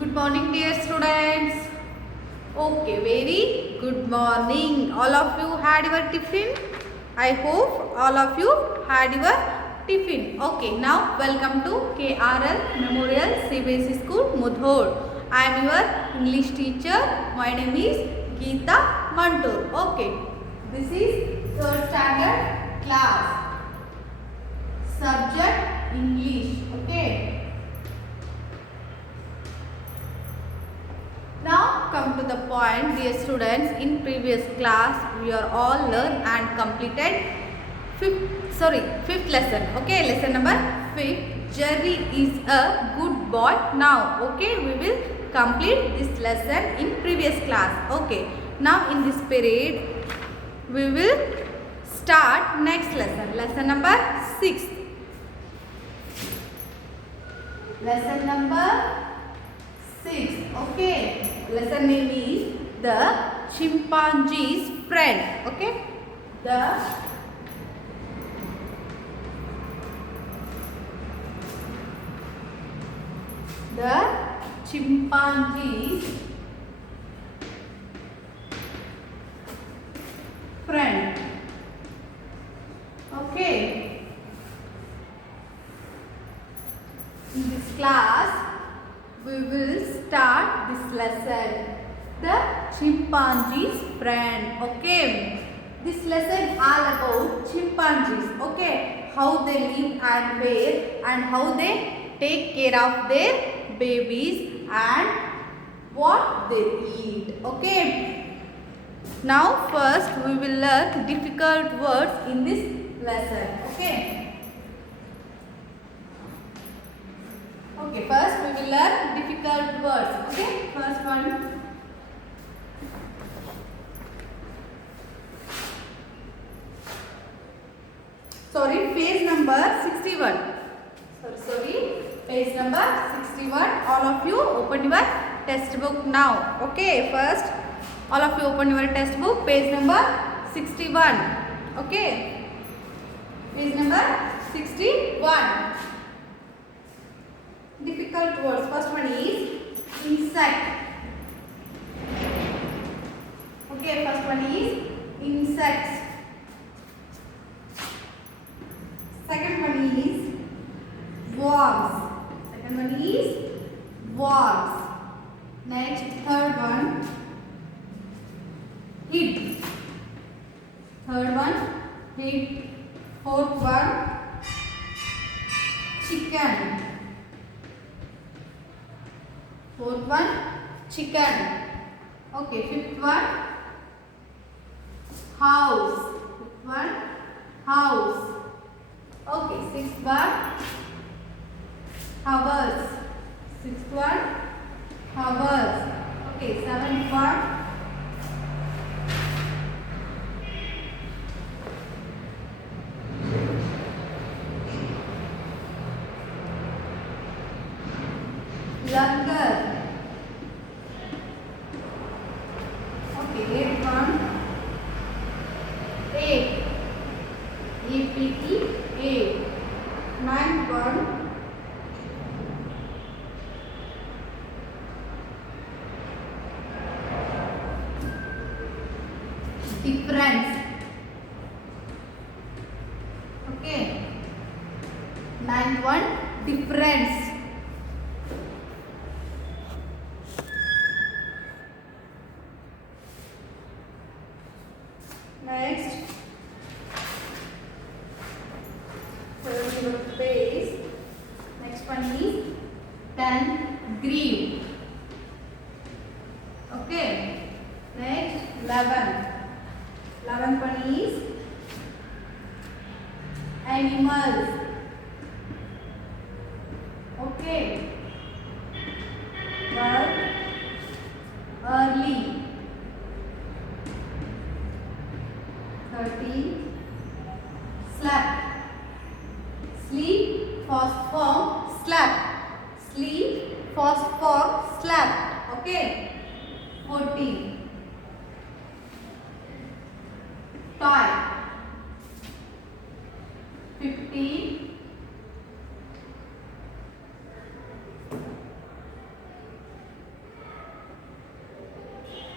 Good morning, dear students. Okay, very good morning. All of you had your tiffin? I hope all of you had your tiffin. Okay, now welcome to KRL Memorial CBSE School, Mudhol. I am your English teacher. My name is Geeta Mantur. Okay, this is third standard class. Subject English. Okay. Now come to the point, dear students. In previous class we are all learned and completed fifth lesson. Okay, lesson number 5. Jerry is a good boy. Now, okay, we will complete this lesson in previous class. Okay, now in this period we will start next lesson. Lesson number 6. Lesson number 6. Okay. Lesson name is The Chimpanzee's Friend. Okay. The Chimpanzee's Friend. Okay. In this class we will start this lesson, The Chimpanzee's Friend. Okay, this lesson all about chimpanzees. Okay, how they live and where and how they take care of their babies and what they eat. Okay, now first we will learn difficult words in this lesson. Okay. Okay, first we will learn difficult words. Okay, first one. Sorry, page number 61. Sorry, page number 61. All of you open your textbook now. Okay, first all of you open your textbook, page number 61. Okay, page number 61. Difficult words. First one is insect. Okay, first one is insects. Second one is worms. Second one is worms. Next, third one, heat. Third one, heat. Fourth one, chicken. Fourth one, chicken. Okay, fifth one, house. Fifth one, house. Okay, sixth one, hours. Sixth one, hours. Okay, seventh one, longer. Okay, eighth one, egg. A-P-E, egg. Ninth one, difference. Okay. Ninth one, difference. Next, page. Next one is 10 grieve. Okay. Next, 11. 11th one is animals. Okay. 12, early. 13, slept. Sleep, first form, slept. Sleep, first form, slept. Okay. 14, toy. 15,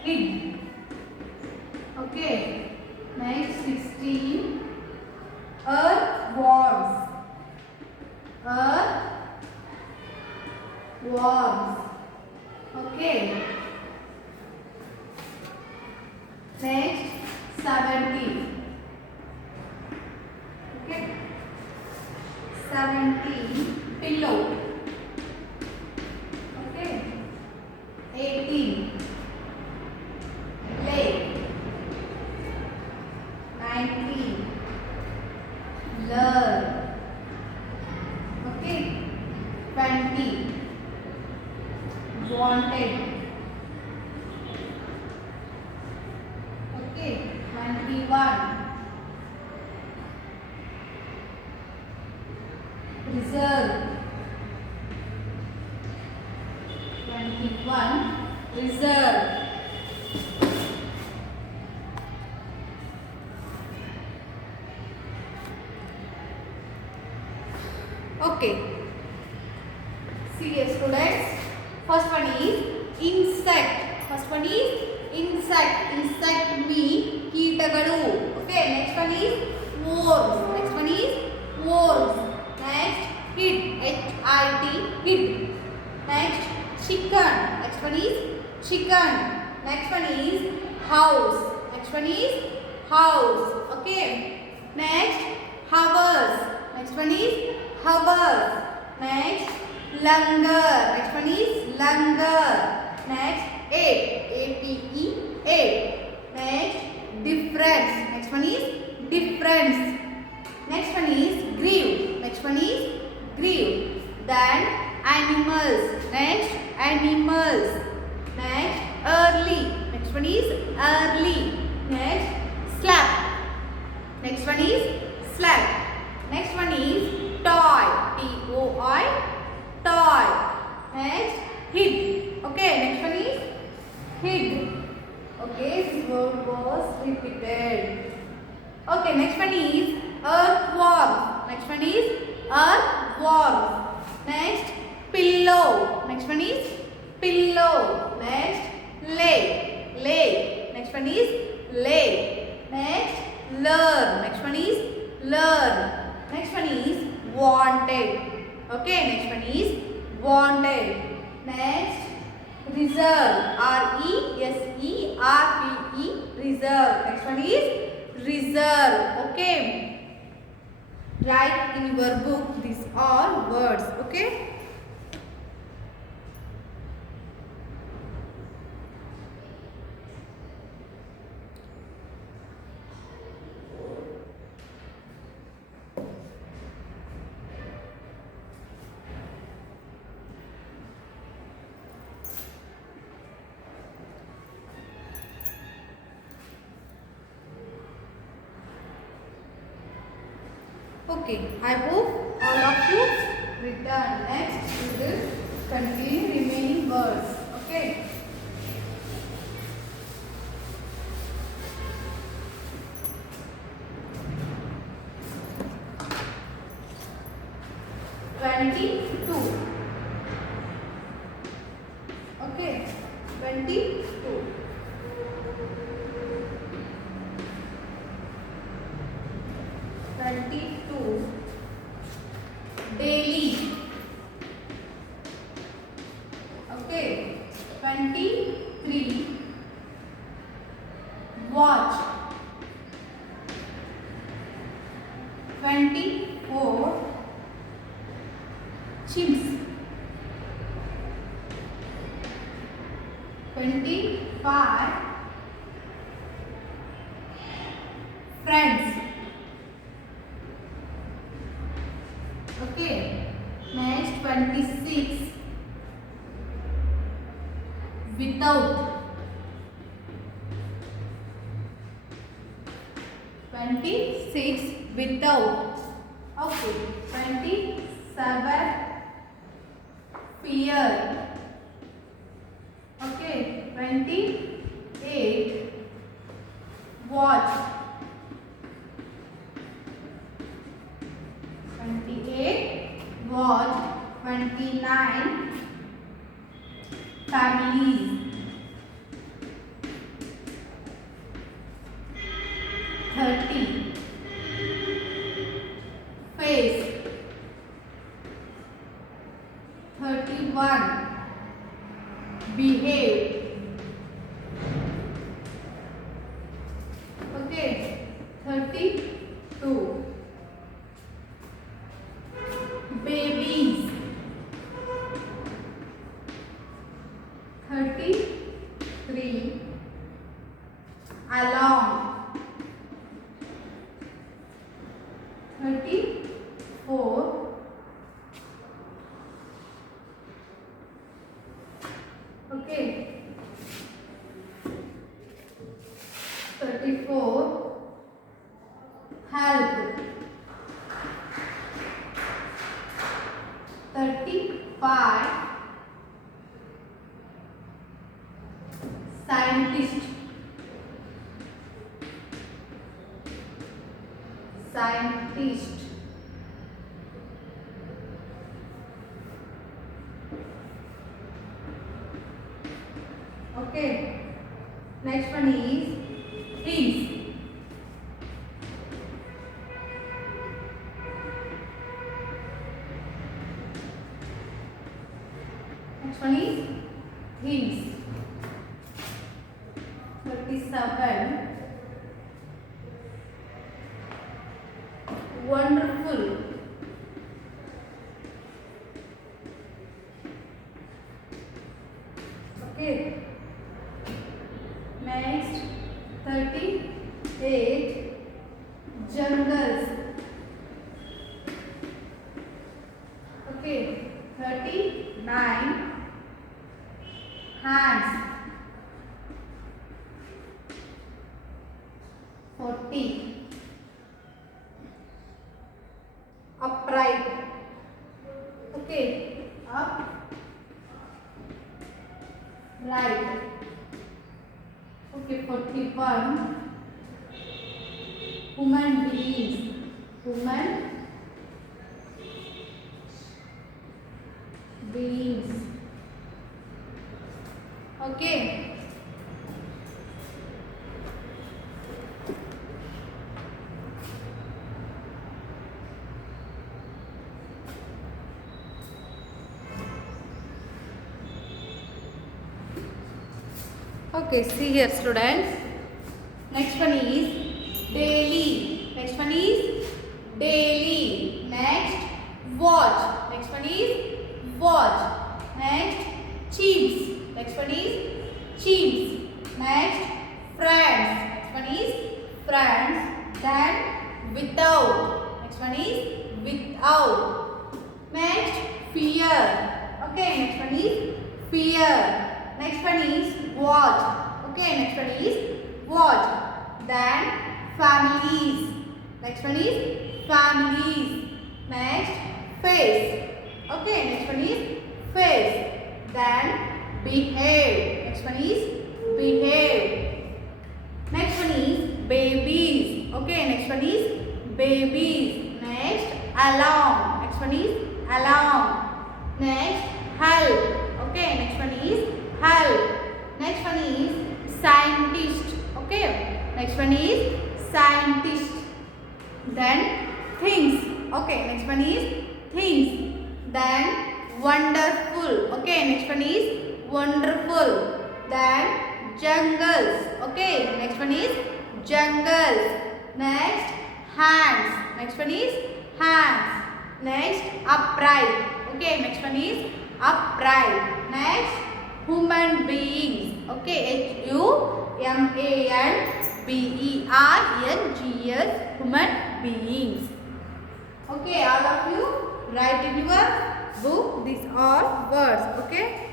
hid. Okay. Next 16. Earthworms. Earthworms. Okay. Next 70. Okay. 17. Pillow. Okay. 18. Lake. 19. Learn. Okay. 20. Wanted. Okay. 21. Reserve. 21. Reserve. Okay. See students. First one is insect. First one is insect. Insect mean ಕೀಟಗಳು. Okay. Next one is worms. Next one is worms. Next hid. H-I-D. Hid. Next chicken. Next one is chicken. Next one is house. Next one is house. Okay. Next hours. Next one is hours. Next longer. Next one is longer. Next eight. A-P-E. Eight. Next difference. Next one is difference. Next one is grieve. Next one is grieve. Then animals. Next animals. Next early. Next one is early. Next slap. Next one is slap. Next one is toy. T-O-I. Toy. Next hid. Okay. Next one is hid. Okay. This word was repeated. Okay. Next one is earthworm. Next one is earthworm. Next pillow. Next one is pillow. Next lake. Lake. Next one is lake. Next learn. Next one is learn. Next one is wanted. Okay. Next one is wanted. Next reserve. R-E-S-E-R-V-E. Reserve. Next one is reserve. Okay. Write in your book these all words. Okay. Okay, I hope all of you return. Next, we will continue remaining words. Okay. Twenty-two. Okay, 22. Daily. Okay. 23. Watch. 24. Chimps. 25. Friends. Okay. Next 26. Without. 26 without. Okay. 27. Fear. Okay. 28. Watch. 28. Watch. 29. Families. 30. Face. 31. Behave. Okay. 32. Babies. 33. Along. 34. Okay. 34. Help. 35. Scientist. Scientist. Okay. Next one is things. Next one is things. 37. Wonderful. Okay. Next, 38. Jungles. Okay. 39. Hands. 40. Upright. Okay. Up. Right. Okay. 41. Human beings. Human beings. Okay. Okay, see here students. Next one is daily. Next one is daily. Next, watch. Next one is watch. Next, chips. Next one is chips. Next, friends. Next one is friends. Then, without. Next one is without. Next, fear. Okay, next one is fear. Next one is watch. Okay, next one is watch. Then families. Next one is families. Next, face. Okay, next one is face. Then behave. Next one is behave. Next one is babies. Okay, next one is babies. Next, along. Next one is along. Next, help. Okay, next one is help. Next one is scientist. Okay, next one is scientist. Then things. Okay, next one is things. Then wonderful. Okay, next one is wonderful. Then jungles. Okay, next one is jungles. Next, hands. Next one is hands. Next, upright. Okay, next one is upright. Next, human beings. Okay, HUMANBERNGS, human beings. Okay, all of you write in your book these are words. Okay.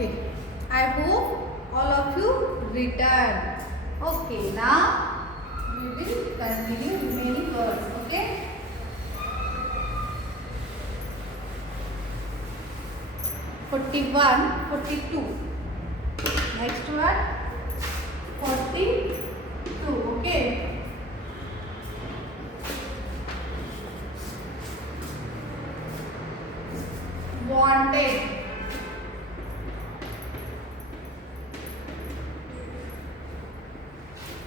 Okay, I hope all of you return. Okay, now we will continue remaining words. Okay. "41, 42. Next one, 42. Okay. "Wanted.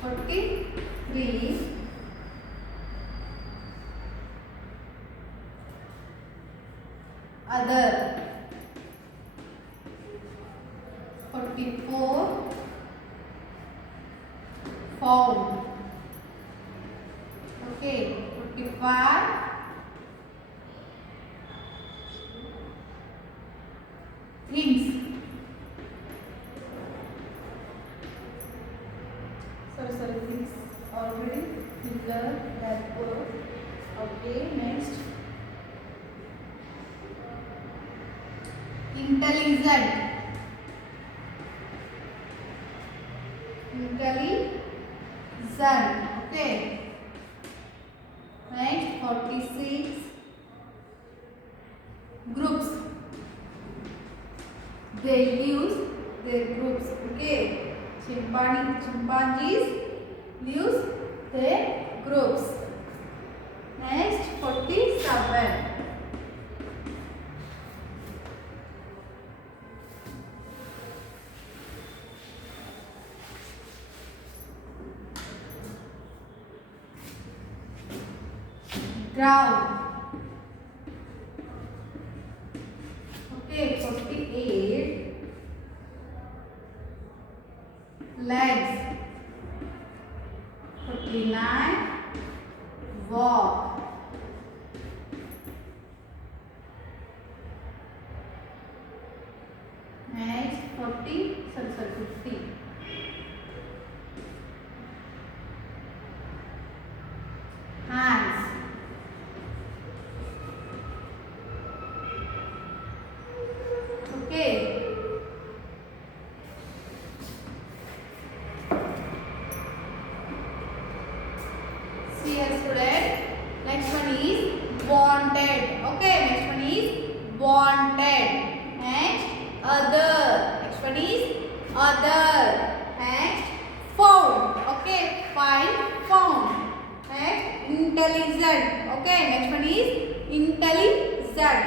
43. "Other." 44. "Found." Okay. 45. "Things." Sorry, things already filler that word. Okay, next. Intelligent. Okay. Next, 46. Groups. They use their groups. Okay. Chimpanzees use their groups. Next, 47. Ground. Okay, 48. Legs. 49. Walk. Next, 50. Hands. Okay. See here, student. Next one is wanted. Okay, next one is wanted. Next, other. Next one is other. Next, found. Okay, found. Next, intelligent. Okay, next one is intelligent.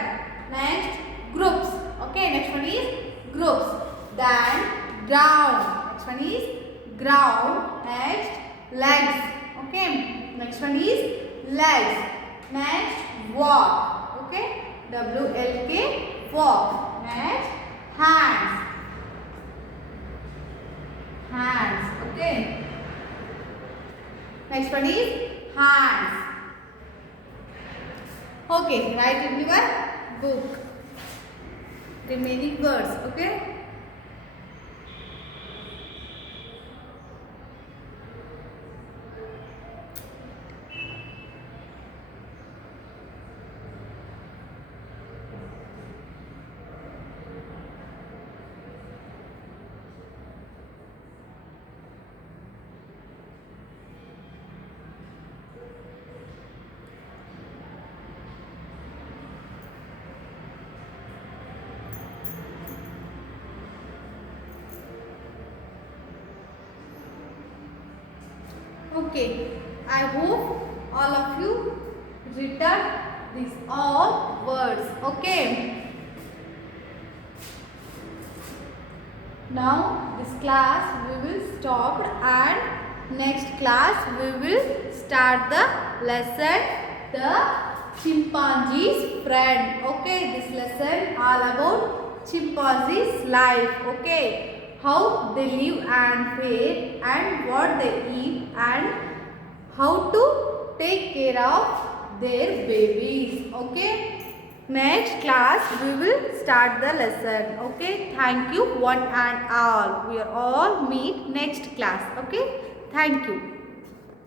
Next, groups. Okay, next one is groups. Then, ground. Next one is ground. Next, legs. Okay, next one is legs. Next, walk. Okay, WLK, walk. Next, hands. Okay, next one is hands. Okay, write in your book remaining words. Okay. Okay, I hope all of you written these all words. Okay. Now this class we will stop and next class we will start the lesson, the chimpanzee's friend. Okay, this lesson all about chimpanzee's life. Okay. How they live and fare and what they eat and how to take care of their babies. Okay. Next class we will start the lesson. Okay. Thank you one and all. We are all meet next class. Okay. Thank you.